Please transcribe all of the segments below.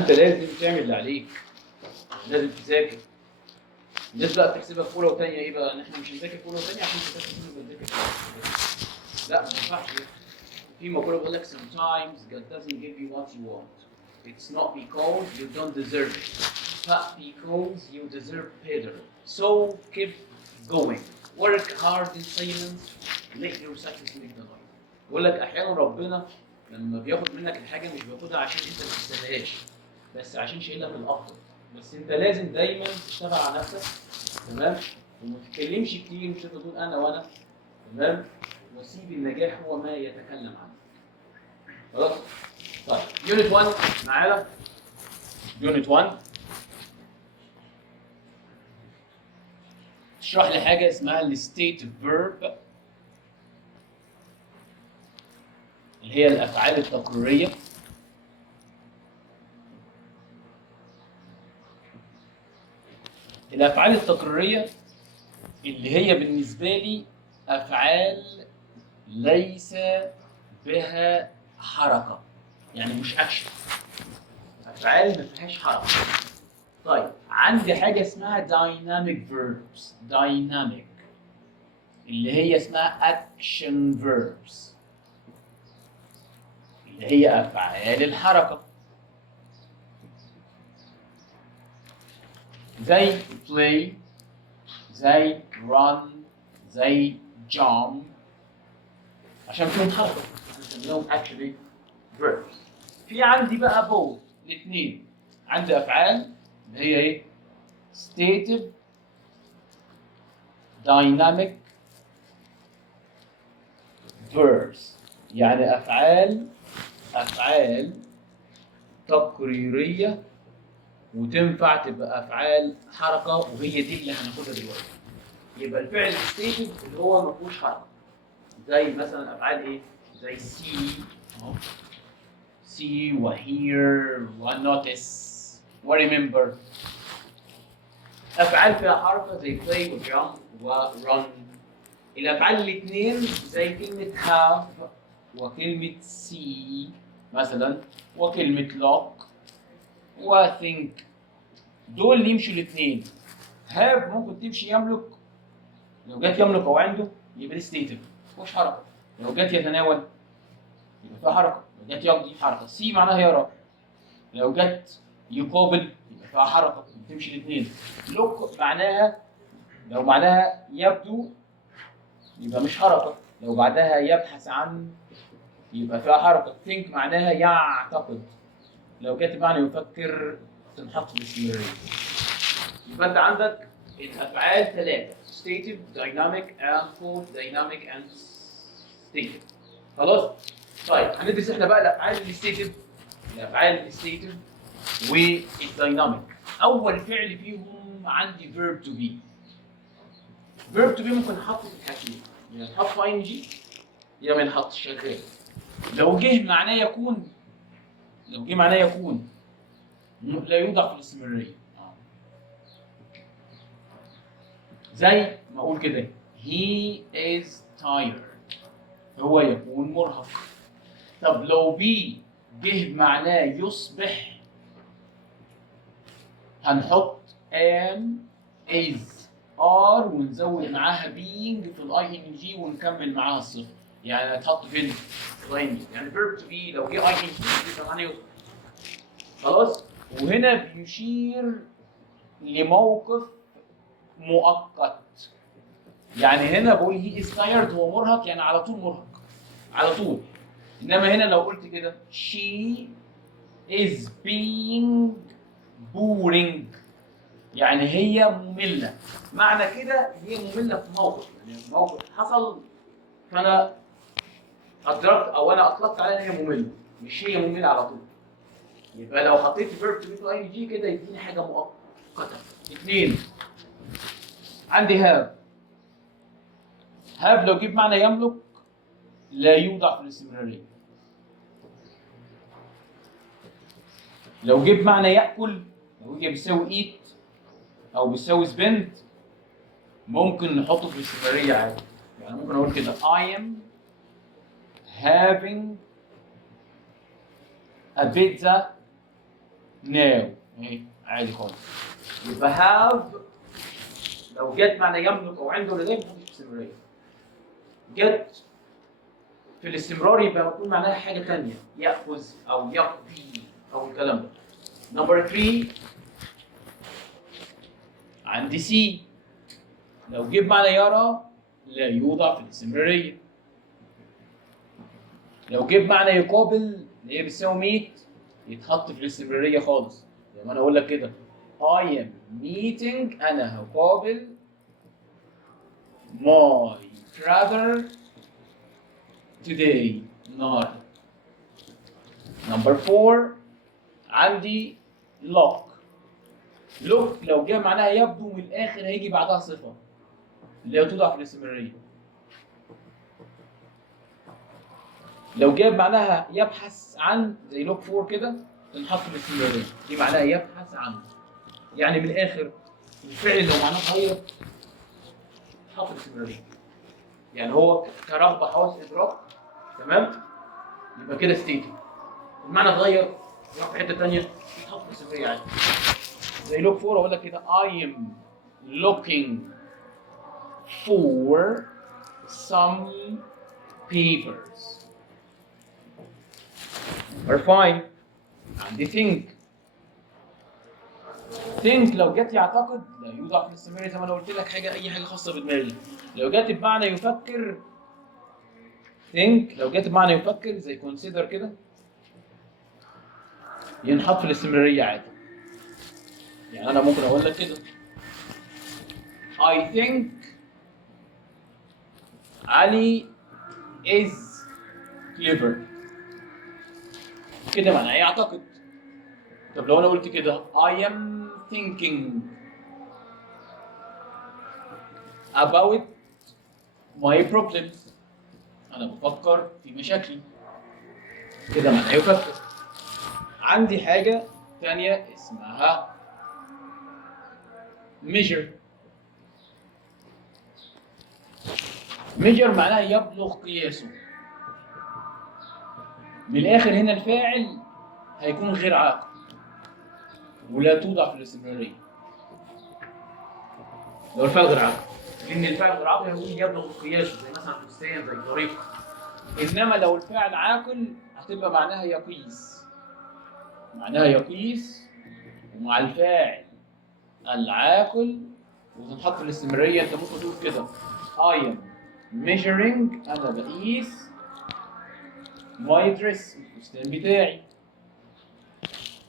انت لازم تعمل اللي عليك، لازم تذاكر. الناس بقى بتحسبها في اولى وثانيه ايه بقى، ان احنا مش هنذاكر في اولى وثانيه عشان انت فاكر انك بتذاكر. لا ما ينفعش. في مقوله بيقول لك sometimes God doesn't give you what you want. It's not because you don't deserve it, but because you deserve better. So keep going. Work hard in silence. Let your success make the light. بيقول لك احيانا ربنا لما بياخد منك الحاجه مش بياخدها عشان انت ما تستاهلهاش، بس عشان شايلها في الافضل. بس انت لازم دايما تشتغل على نفسك، تمام؟ وما تتكلمش كتير، مش تقول انا وانا، تمام؟ وسيب النجاح هو ما يتكلم عنه. خلاص؟ طيب يونت 1 معانا. يونت 1 تشرح لي حاجه اسمها الستيت فيرب، اللي هي الافعال التقريريه. الافعال التقريريه اللي هي بالنسبه لي افعال ليس بها حركه، يعني مش اكشن، افعال ما فيهاش حركه. طيب عندي حاجه اسمها dynamic verbs. dynamic اللي هي اسمها action verbs، اللي هي افعال الحركه، زي play، زي run، زي jump، عشان فيهم حركه بنسميهم actually verbs. في عندي بقى both الاثنين، عندي افعال اللي هي ايه؟ stative dynamic verbs، يعني افعال تقريريه وتنفع تبقى افعال حركه، وهي دي اللي هناخدها دلوقتي. يبقى الفعل الستيتيف اللي هو ما فيهوش حركه، زي مثلا افعال ايه؟ زي see وhear ونوتس وريمبر. افعال فيها حركه زي play وجump ورun. الافعال الاثنين زي كلمه have وكلمه see مثلا، وكلمه lock وthink، دول يمشوا الاثنين. have ممكن تمشي يملك، لو جت يملك او عنده يبقى دي ستيتيف مفيهوش حركه. لو جت يتناول يبقى فيها حركه، لو جت يقضي حركه. سي معناها يرى، لو جت يقابل يبقى فيها حركه، بتمشي الاثنين. لوك معناها لو معناها يبدو يبقى مش حركه، لو بعدها يبحث عن يبقى فيها حركه. ثينك معناها يعتقد، لو جت بمعنى يفكر تنحط في الاستمراريه. يبقى انت عندك الافعال ثلاثه: stative، dynamic and both dynamic and stative. خلاص؟ طيب هندرس احنا بقى الافعال الستيتيف والدايناميك. اول فعل فيهم عندي verb to be. verb to be ممكن نحط في الحاجتين، يا نحط في ing يا ما نحطش، شغال. لو جه معناه يكون، لا يوضع في الاستمراريه. زي ما اقول كده he is tired، هو يكون مرهق. طب لو بي جه معناه يصبح، هنحط am is are ونزود معاها being في الاي ان جي ونكمل معاها الصفر. يعني هتحط فين؟ الاي ان جي. يعني verb to be لو جه اي ان جي يبقى معناه يصبح. خلاص؟ وهنا بيشير لموقف مؤقت. يعني هنا بقول هي از تايرد، هو مرهق، يعني على طول مرهق، على طول. انما هنا لو قلت كده she is being boring، يعني هي مملة. معنى كده هي مملة في موقف، يعني موقف حصل فانا ادركت او انا اطلقت عليها ان هي مملة، مش هي مملة على طول. يبقى لو حطيت verb to be في اي جي كده يديني حاجة مؤقتة. اثنين، عندي have لو جيب معنى يملك لا يوضع في الاستمرارية. لو جيب معنى يأكل، لو يجي بيساوي eat أو بيساوي spend، ممكن نحطه في الاستمرارية عادي. يعني ممكن أقول كده I am having a pizza ناو اهي عادي خالص. يبقى هاف لو جت معنى يملك او عنده لديه ما تحطش استمراريه. جت في الاستمرار يبقى بتكون معناها حاجه ثانيه، ياخذ او يقضي او الكلام ده. نمبر 3 عندي سي، لو جيب معنى يرى لا يوضع في الاستمراريه. لو جيب معنى يقابل اللي هي بتساوي 100 يتحط في الاستمراريه خالص. زي ما انا اقول لك كده I am meeting، انا هقابل my brother today النهارده. نمبر 4 عندي look. look لو جاء معناها يبدو من الاخر هيجي بعدها صفه اللي هي توضع في الاستمراريه. لو جاب معناها يبحث عن زي لوك فور كده تنحط في الاستمراريه، دي معناها يبحث عنه. يعني من الاخر الفعل لو معناه اتغير تحط في الاستمراريه. يعني هو كرغبه حواس ادراك تمام يبقى كده ستيتي. المعنى اتغير يروح في حته ثانيه تحط في الاستمراريه عادي. زي لوك فور اقول لك كده I am looking for some papers. Number 5 عندي think. think لو جت يعتقد لا يوضع في الاستمرارية زي ما انا قلت لك اي حاجه خاصه بدماغي. لو جت بمعنى يفكر think لو جت بمعنى يفكر زي consider كده ينحط في الاستمراريه عادي. يعني انا ممكن اقول لك كده I think علي is clever. كده معناه يعتقد. طب لو انا قلت كده I am thinking about my problems، انا بفكر في مشاكلي، كده معناه يفكر. عندي حاجة ثانية اسمها measure. measure معناها يبلغ قياسه. من الاخر هنا الفاعل هيكون غير عاقل ولا توضع في الاستمراريه. لو الفعل غير عاقل لان الفعل غير عاقل هيقول يبلغ قياسه زي مثلا فستان زي طريقه. انما لو الفعل عاقل هتبقى معناها يقيس. معناها يقيس ومع الفاعل العاقل وتنحط في الاستمراريه. انت ممكن تقول كده I am measuring انا بقيس my dress الفستان بتاعي.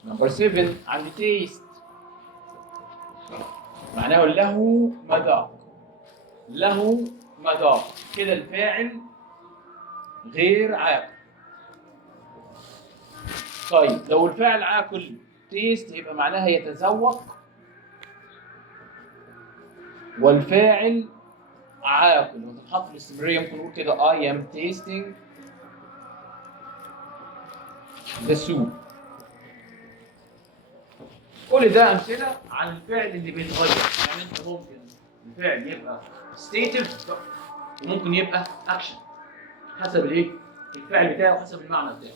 نمبر 7 عندي تيست معناه له مذاق. له مذاق كده الفاعل غير عاقل. طيب لو الفاعل عاقل تيست يبقى معناها يتذوق والفاعل عاقل وتتحط في الاستمراريه. ممكن نقول كده I am tasting the soup. كل ده امثله عن الفعل اللي بيتغير. يعني انت ممكن الفعل يبقى ستيتيف وممكن يبقى اكشن حسب الايه؟ الفعل بتاعه وحسب المعنى بتاعه.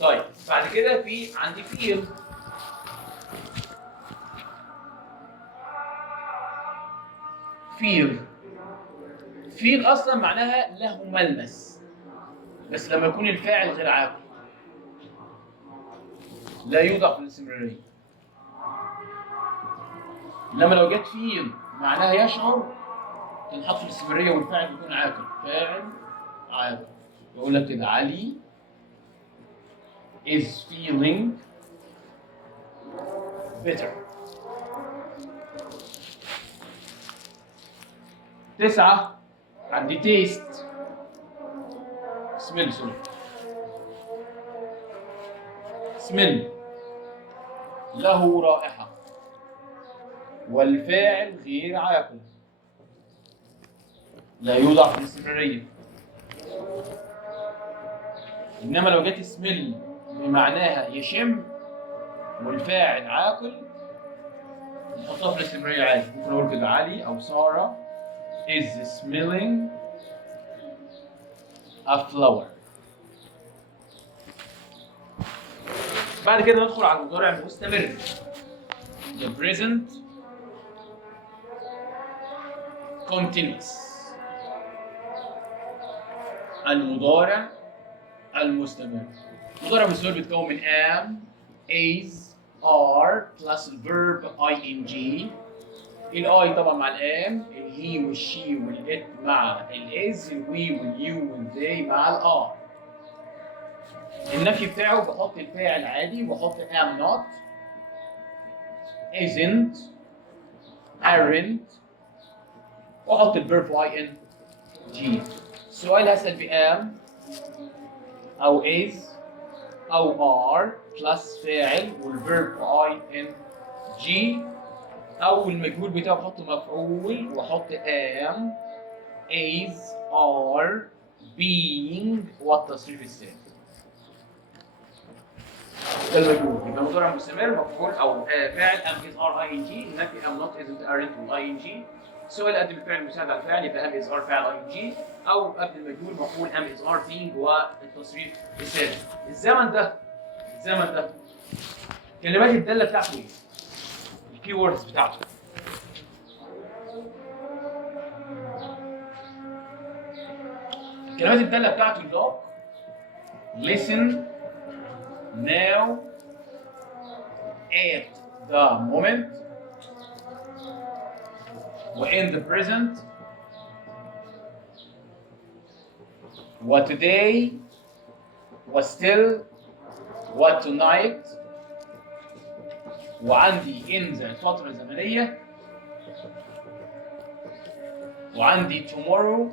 طيب بعد كده في عندي فيل. فيل اصلا معناها له ملمس بس لما يكون الفاعل غير عاقل لا يوضع في الاستمراريه. انما لو جت فيل معناها يشعر تنحط في الاستمراريه والفاعل بيكون عاقل. فاعل عاقل يقول لك كده علي is feeling better. 9 عندي تيست سميل. سميل له رائحة والفاعل غير عاقل لا يوضع في الاستمرارية. إنما لو جت سميل بمعناها يشم والفاعل عاقل نحطها في الاستمرارية عادي. ممكن نقول كده علي أو سارة is smelling a flower. بعد كده ندخل على المضارع المستمر. The present continuous. المضارع المستمر. المضارع المستمر بيتكون من am, is, are plus الفيرب ing. الاي طبعا مع الام، الهي والشي والات مع الاز، الوي واليو والذي مع الار. النفي بتاعه بحط الفاعل عادي وبحط am not, isn't, aren't، واحط الفيرب ing. السؤال هسأل am او is او are plus فاعل والفيرب ing، او المجهول بتاعه بحط مفعول واحط am, is, are, being والتصريف الثاني. ده المجهول. يبقى المضارع المستمر مفعول او فاعل am, is, are, ing. النفي am not, isn't, aren't ing. السؤال قدم الفعل المساعد على الفعل يبقى am, is, are فاعل ing، او قبل المجهول مفعول am, is, are, being والتصريف الثاني. الزمن ده كلمات الداله بتاعته ايه؟ الكي ووردز بتاعته. الكلمات الداله بتاعته look, listen, now, at the moment, in the present, today, still, tonight، وعندي in زي الفترة الزمنية، وعندي tomorrow،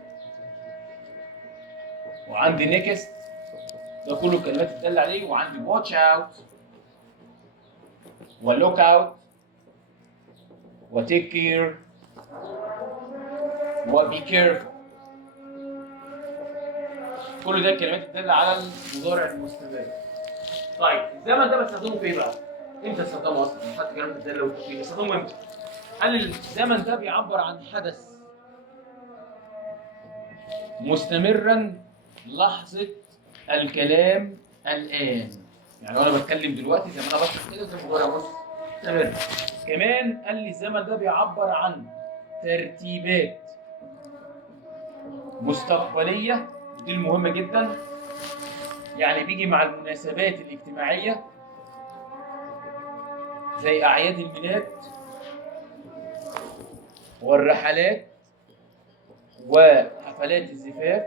وعندي next. ده كله كلمات تدل عليه. وعندي watch out و look out و take care و be careful. كل ده كلمات تدل على المضارع المستمر. طيب الزمن ده بستخدمه في ايه بقى؟ امتى استخدمه اصلا؟ خدت كلمات الداله والتوكيد بستخدمه امتى؟ هل الزمن ده بيعبر عن حدث مستمرا لحظه الكلام الان؟ يعني لو انا بتكلم دلوقتي زي ما انا بشرح كده ده مضارع مستمر. كمان قال لي الزمن ده بيعبر عن ترتيبات مستقبليه، دي المهمه جدا. يعني بيجي مع المناسبات الاجتماعيه زي اعياد الميلاد والرحلات وحفلات الزفاف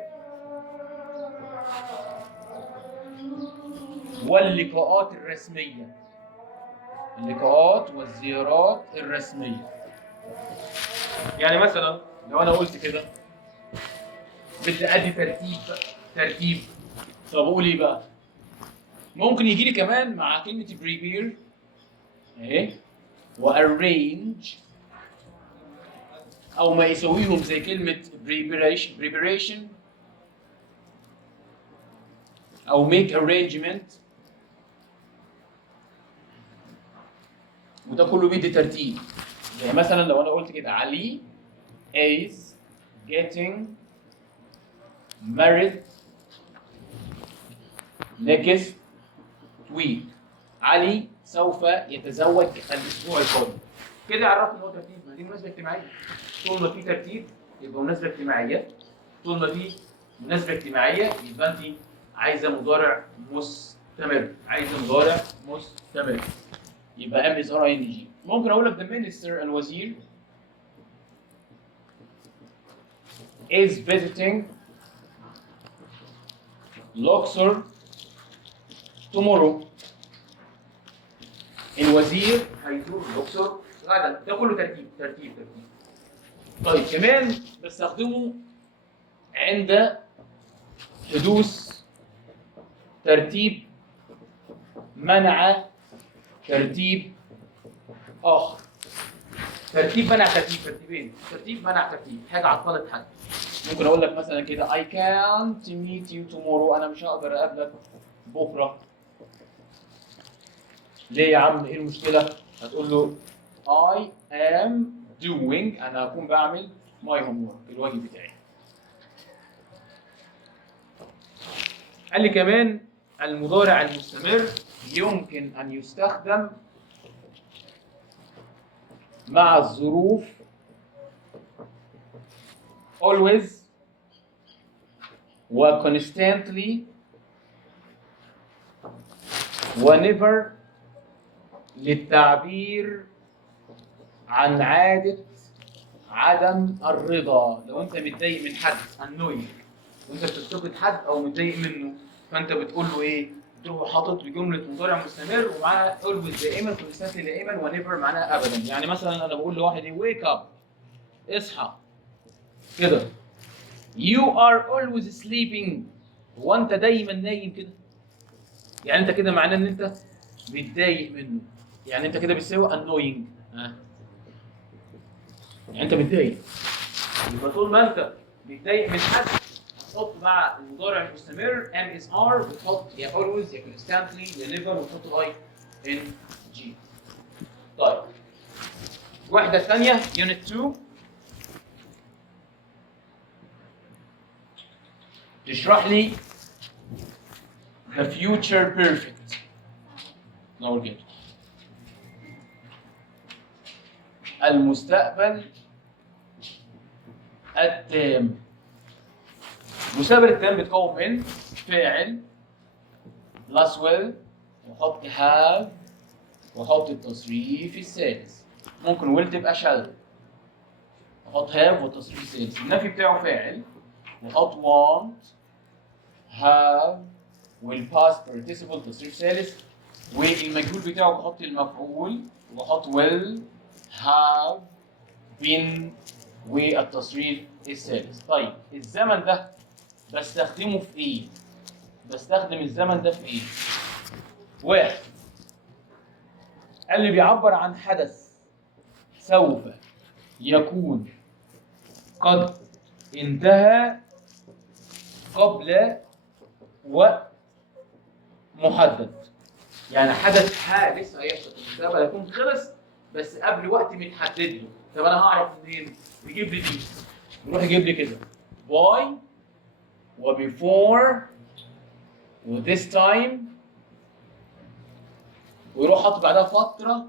واللقاءات الرسميه، اللقاءات والزيارات الرسميه. يعني مثلا لو انا قلت كده بدي ادي ترتيب، طب اقول ايه بقى؟ ممكن يجي لي كمان مع كلمه prepare اهي وarrange، او ما يسويهم زي كلمه preparation او make arrangement، وده كله بيدي ترتيب. يعني مثلا لو انا قلت كده علي is getting married next week. علي سوف يتزوج الاسبوع القادم. كده عرفنا ان هو ترتيب. ما دي مناسبه اجتماعيه. طول ما في ترتيب يبقى مناسبه اجتماعيه. طول ما في مناسبه اجتماعيه يبقى انت عايزه مضارع مستمر. يبقى am is are ing. ممكن اقول لك the minister الوزير is visiting Luxor tomorrow. الوزير هيزور لوكسور غدا. ده كله ترتيب. طيب كمان بستخدمه عند حدوث ترتيب منع ترتيب آخر. ترتيب منع ترتيبين. ترتيب منع ترتيب، حاجة عطلت حد. ممكن أقول لك مثلا كده I can't meet you tomorrow. أنا مش هقدر أقابلك بكرة. ليه يا عم؟ إيه المشكلة؟ هتقول له I am doing، أنا هكون بعمل my homework، الواجب بتاعي. قال لي كمان المضارع المستمر يمكن أن يستخدم مع الظروف always و constantly و never للتعبير عن عادة عدم الرضا. لو انت متضايق من حد annoying وانت بتفتقد حد او متضايق منه، فانت بتقول له ايه؟ تروح حاطط جمله مضارع مستمر ومعاها always دائما constantly دائما ونيفر معناها ابدا. يعني مثلا انا بقول لواحد ايه wake up اصحى كده. you are always sleeping هو انت دايما نايم كده. يعني انت كده معناه ان انت متضايق منه. يعني انت كده بتساوي annoying. يعني انت متضايق. يبقى طول ما انت متضايق من حد هتحط مع المضارع المستمر ام اس ار، بتحط يا always يا constantly يا never وتحط اي ان جي. طيب الوحده الثانيه يونت 2 تشرح لي the future perfect. نقول كده المستقبل التام. المستقبل التام بيتكون من فاعل plus will وحط have وحط التصريف الثالث. ممكن will تبقى shall وحط have والتصريف الثالث. النفي بتاعه فاعل وحط want have والpast participle تصريف ثالث. والمجهول بتاعه بحط المفعول وحط will have been والتصريف الثالث. طيب الزمن ده بستخدمه في ايه؟ بستخدم الزمن ده في ايه؟ واحد اللي بيعبر عن حدث سوف يكون قد انتهى قبل وقت محدد. يعني حادث هيحصل في المستقبل يكون خلص بس قبل وقت متحدد له. طب انا هعرف منين؟ يجيب لي دي، يروح يجيب لي كده باي وبيفور وذيس تايم ويروح حاطط بعدها فتره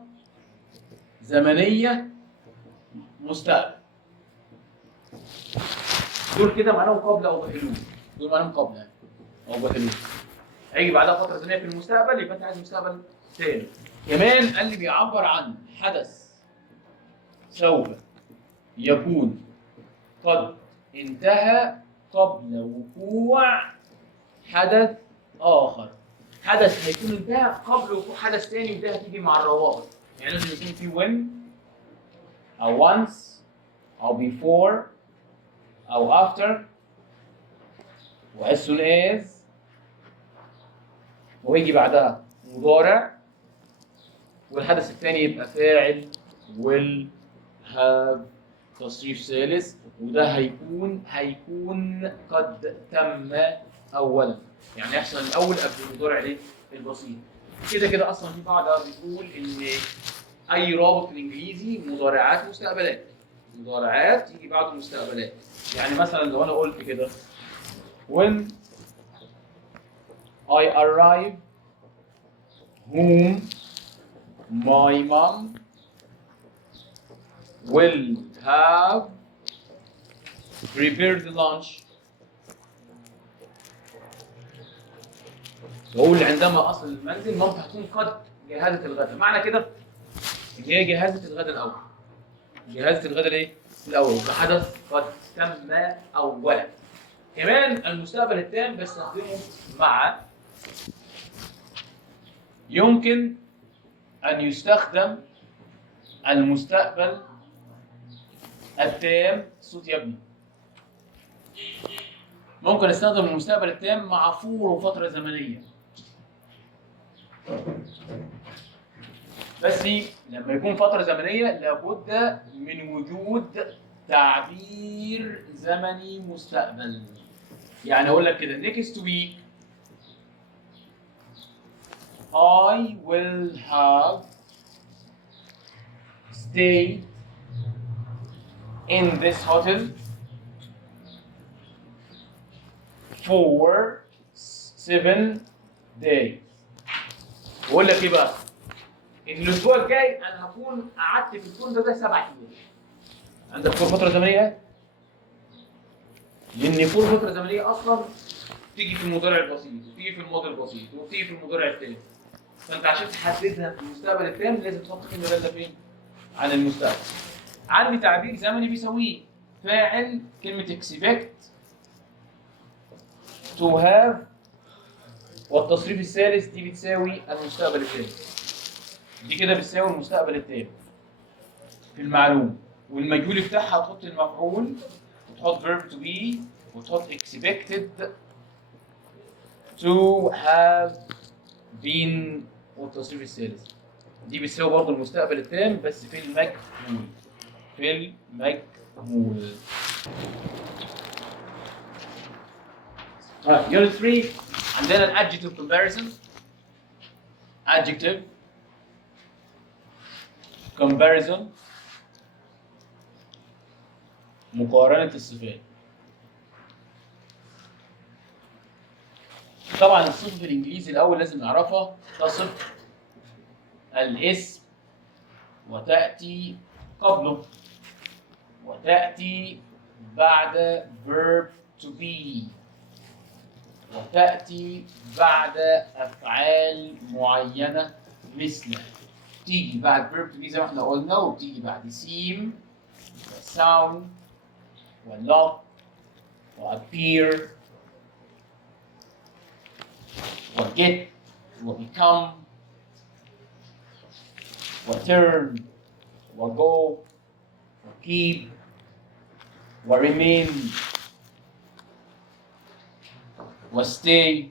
زمنيه مستقبل. دول كده معناهم قبل او بحلول. دول معناهم قبل او بحلول. هيجي بعدها فتره زمنيه في المستقبل يبقى انت عايز مستقبل تاني. كمان قال لي بيعبر عن حدث سوف يكون قد انتهى قبل وقوع حدث آخر. حدث هيكون انتهى قبل وقوع حدث تاني وده هتيجي مع الروابط. يعني لازم يكون في when أو once أو before أو after و as soon as ويجي بعدها مضارع والحدث الثاني يبقى فاعل will have تصريف ثالث وده هيكون قد تم اولا. يعني يحصل الاول قبل المضارع الايه؟ البسيط. كده اصلا في قاعده بتقول ان اي رابط الانجليزي مضارعات مستقبلات. مضارعات يجي بعده مستقبلات. يعني مثلا لو انا قلت كده when I arrive home my mom will have prepared lunch. بقول عندما أصل المنزل مامتي هتكون قد جهزت الغداء. معنى كده إن هي جهزت الغداء الأول. جهزت الغداء الإيه؟ الأول. بحدث قد تم أولا. كمان المستقبل التام بستخدمه مع يمكن أن يستخدم المستقبل التام. صوت يا ابني. ممكن استخدم المستقبل التام مع فور وفترة زمنية. بس لما يكون فترة زمنية لابد من وجود تعبير زمني مستقبل. يعني اقول لك كده next week I will have stayed in this hotel for 7 days. بقول لك ايه بقى؟ ان الاسبوع الجاي انا هكون قعدت في الفندق ده 7 ايام. عندك فور فتره زمنيه؟ لان فور فتره زمنيه اصلا تيجي في المضارع البسيط وتيجي في الماضي البسيط وتيجي في المضارع التام. فانت عشان تحددها في المستقبل التام لازم تحط كلمه داله فين؟ عن المستقبل. عندي تعبير زمني بيساويه فاعل كلمه expect to have، والتصريف الثالث دي بتساوي المستقبل التام. دي كده بتساوي المستقبل التام في المعلوم، والمجهول بتاعها هتحط المفعول وتحط verb to be وتحط expected to have been والتصريف الثالث. دي بتساوي برضه المستقبل التام بس في المجهول. في المجهول. Unit 3 عندنا ال adjective comparison. adjective comparison مقارنة الصفات. طبعا الصفة في الإنجليزي الأول لازم نعرفها. تصف الاسم وتأتي قبله وتأتي بعد verb to be وتأتي بعد أفعال معينة مثل تيجي بعد verb to be زي ما احنا قلنا، وبتيجي بعد seem sound look appear get become turn go keep remain stay.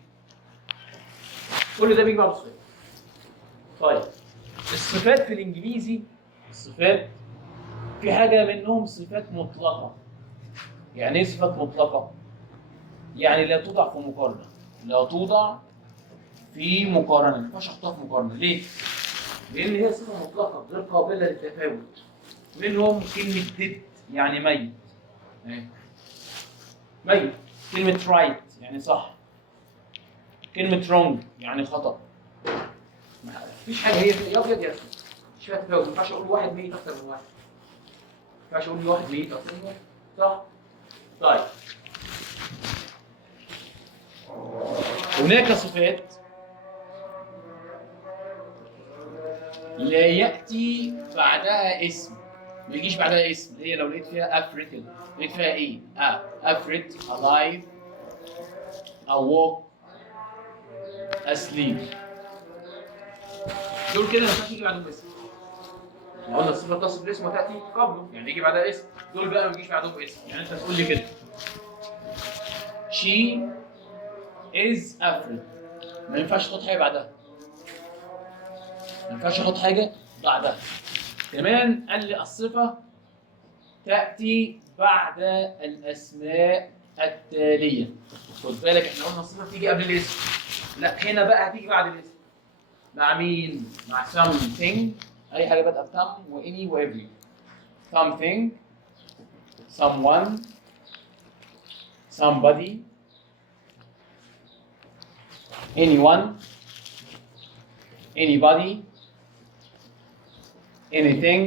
كل ده بيجي بعد الصفات. طيب الصفات في الانجليزي، الصفات في حاجه منهم صفات مطلقه. يعني ايه صفات مطلقه؟ يعني لا توضع في مقارنه. لا توضع في مقارنه، ما ينفعش احطها في مقارنه. ليه؟ لان هي صفه مطلقه غير قابله للتفاوت. منهم كلمه dead يعني ميت. ميت. كلمه right يعني صح. كلمه wrong يعني خطا. مفيش حاجه هي يا ابيض يا اسود، مش فيها تفاوت. ما ينفعش اقول واحد ميت اكتر من واحد. ما ينفعش اقول واحد ميت اكتر من واحد. صح؟ طيب هناك صفات لا يأتي بعدها اسم، ما يجيش بعدها اسم. هي لو لقيت فيها African لقيت فيها ايه؟ Afraid, alive, awoke, asleep. دول كده ما ينفعش يجي بعدهم اسم. احنا قلنا الصفة تصف الاسم وتأتي قبله، يعني يجي بعدها اسم. دول بقى ما يجيش بعدهم اسم. يعني انت تقول لي كده She is Afraid، ما ينفعش تحط حاجة بعدها. ما ينفعش احط حاجه بعدها. كمان قال لي الصفه تاتي بعد الاسماء التاليه. خد بالك احنا قلنا الصفه تيجي قبل الاسم، لا هنا بقى هتيجي بعد الاسم. مع مين؟ مع something، اي حاجه بادئه بتم واني وافري. something someone somebody anyone anybody anything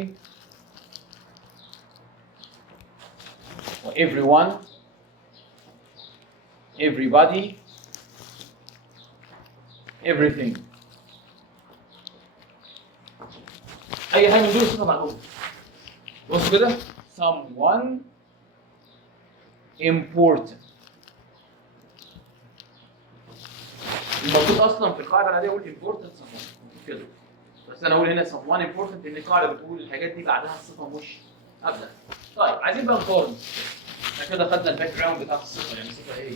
everyone everybody everything. اي حاجه من دول صفه معلومه. بص كده someone important. المفروض اصلا في القاعده العاديه اقول important someone كده، بس انا اقول هنا someone important لان القاعده بتقول الحاجات دي بعدها الصفه مش قبلها. طيب عايزين بقى نقارن. احنا كده خدنا الباك جراوند بتاعت الصفه، يعني الصفه ايه؟